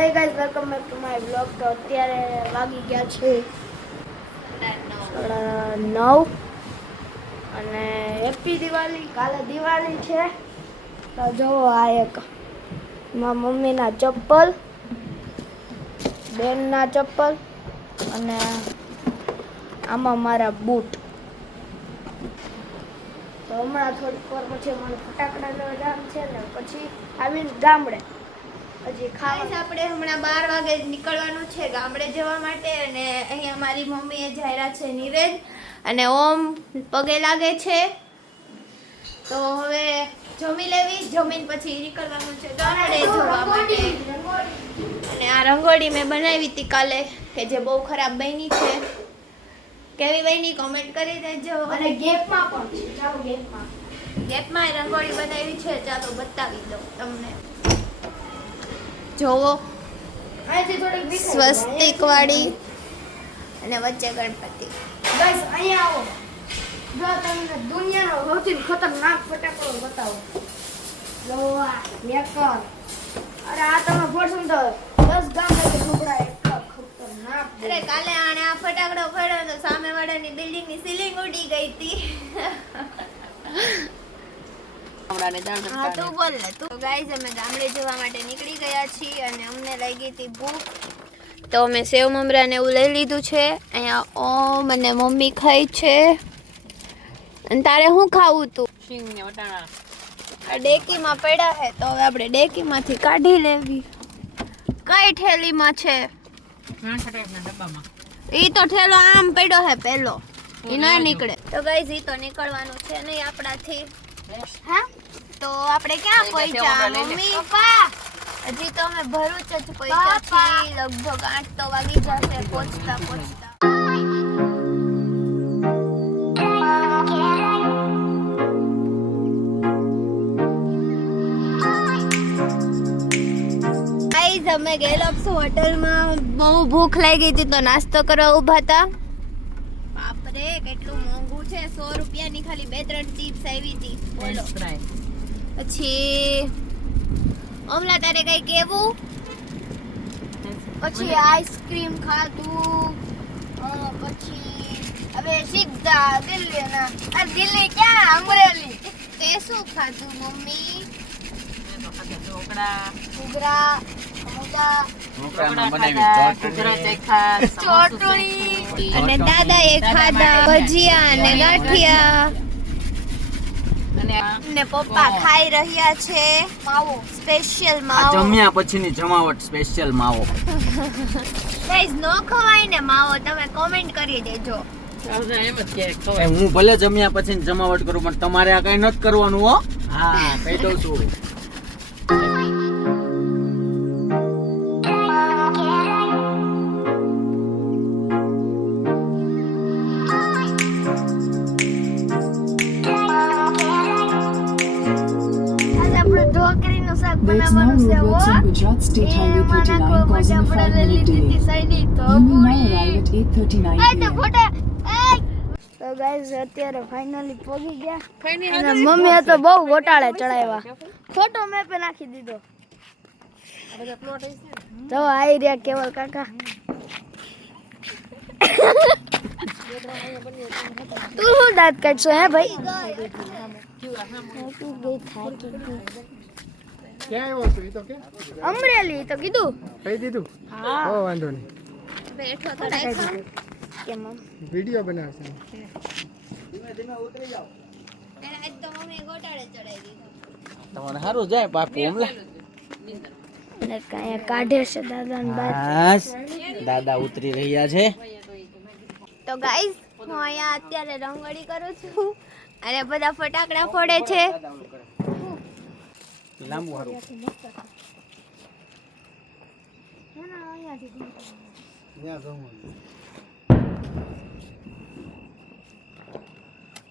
Hey guys welcome back to my blog તો અત્યારે વાગી ગયા છે નવ. અને હેપી દિવાળી, કાલે દિવાળી છે. તો જુઓ આ એક મારા મમ્મીના ચપ્પલ, બેનના ચપ્પલ અને આમાં મારા બૂટ. તો હમણાં થોડીક વાર પછી મને ફટાકડા લેવા જવાનું છે ને, પછી આવીને ગામડે. હજી ખાલી ખાવા આપણે હમણાં બાર વાગે નીકળવાનું છે ગામડે જવા માટે અને અહીંયા મારી મમ્મીએ જાહેરા છે નિવેદ અને ઓમ પગે લાગે છે. તો હવે જમી લેવી જમીન પછી નીકળવાનું છે. ગામડે જવા માટે. અને આ રંગોળી મેં બનાવી હતી કાલે કે જે બહુ ખરાબ બની છે. કેવી બની કોમેન્ટ કરી દેજો. અને ગેપમાં પણ છે. ચાલો ગેપમાં. ગેપમાં રંગોળી બનાવી છે ચાલો બતાવી દઉં તમને. જોવો. સ્વસ્તિક વાળી. અને વચ્ચે ગણપતિ. બસ અહીંયા આવો. જો તમને દુનિયાનો સૌથી ખતરનાક ફટાકડો બતાવો. જો આ અરે આ તમે ફોડશો તો દસ ગામ ઢોકળા ખતરનાક અરે કાલે આણે આ ફટાકડો ફોડ્યો તો સામે વાળાની બિલ્ડિંગની સીલિંગ ઉડી ગઈ હતી. હા તું બોલ ને તું. ગાઈઝ અમે ગામડે જવા માટે નીકળી ગયા છીએ અને અમને લાગી હતી ભૂખ. તો અમે સેવ મમરા ને એવું લઈ લીધું છે. અહીંયા ઓમ અને મમ્મી ખાઈ છે. અને તારે શું ખાવું તું? ડેકીમાં પડ્યા છે તો હવે આપણે ડેકીમાંથી કાઢી લેવી. કઈ ઠેલીમાં છે? ઈ તો થેલો આમ પડ્યો હે પેલો ઈ ના નીકળે. તો ગાઈઝ ઈ તો નીકળવાનું છે નહીં આપણાથી. હા? તો આપણે ક્યાં પહોંચ્યા? મમ્મી હજી તો અમે ભરૂચ જ પહોંચ્યા છીએ. લગભગ આઠ તો વાગી જશે પહોંચતા પહોંચતા. અમે ગેલોપ્સ હોટલમાં બહુ ભૂખ લાગી હતી તો નાસ્તો કરવા ઊભા હતા. બાપરે કેટલું મોંઘું છે સો રૂપિયાની ખાલી બે ત્રણ ચિપ્સ આવી હતી. બોલો. પછી અમલા તારે કઈ કેવું પછી આઈસ્ક્રીમ ખાધું પછી હવે સીધા દિલ્હી ના આ દિલ્હી ક્યાં? અમરેલી. તે શું ખાધું મમ્મી? ઘૂઘરા સમોસા. ચોટણી. અને દાદાએ ખાધા ભજીયા અને ગાંઠિયા. અને પપ્પા ખાઈ રહ્યા છે. માવો સ્પેશિયલ માવો. જમ્યા પછીની જમાવટ સ્પેશિયલ માવો. ગાઈઝ નો ખવાય ને માવો તમે કોમેન્ટ કરી દેજો. હું ભલે જમ્યા પછી જમાવટ કરું પણ તમારે આ કઈ નથી કરવાનું હો. હા કહી દઉં છું. ઢોકરીનું શાક There is now બનાવવાનું છે roadworks હો? on Gujarat State Highway એમાં 39 નાખવા માટે આપણે લઈ લીધી delay. સૈનિક You will now dhokli. arrive at 8.39 એ તે ફોટા તો ગાઈઝ અત્યારે ફાઇનલી પહોંચી ગયા. અને મમ્મીએ તો બહુ ગોટાળે ચડાવ્યા. ખોટો મેપે નાખી દીધો. તો આવી રહ્યા કેવલ કાકા. તું શું દાંત કાઢશો હે ભાઈ. ક્યાં આવ્યો તું ઈ તો કે અમરેલી તો કીધું. કહી દીધું? હા. ઓ વાંધો નહીં. બેઠો તો. કેમ આમ? વીડિયો બનાવશે. આજ તો ગોટાળે ચડાવી દીધો. તમારે સારું જાય પાકું હમલા અને કાંઈ કાઢે છે દાદા ને બસ દાદા ઉતરી રહ્યા છે. તો ગાઈસ હું અહીંયા અત્યારે રંગોળી કરું છું. અને બધા ફટાકડા ફોડે છે. લાંબુ હારું.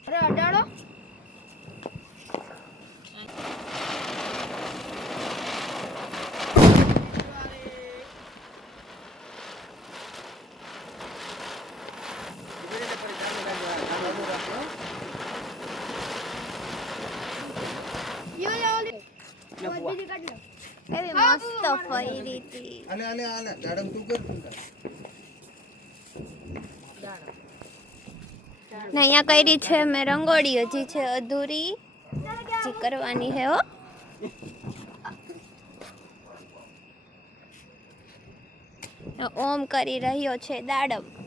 અરે અડાડો. મસ્ત ફરી હતી આલે આલે આલે. દાડમ તું કર તું. ને અહીંયા કરી છે મેં રંગોળી હજી છે અધૂરી. હજી કરવાની છે હો. ઓમ કરી રહ્યો છે દાડમ.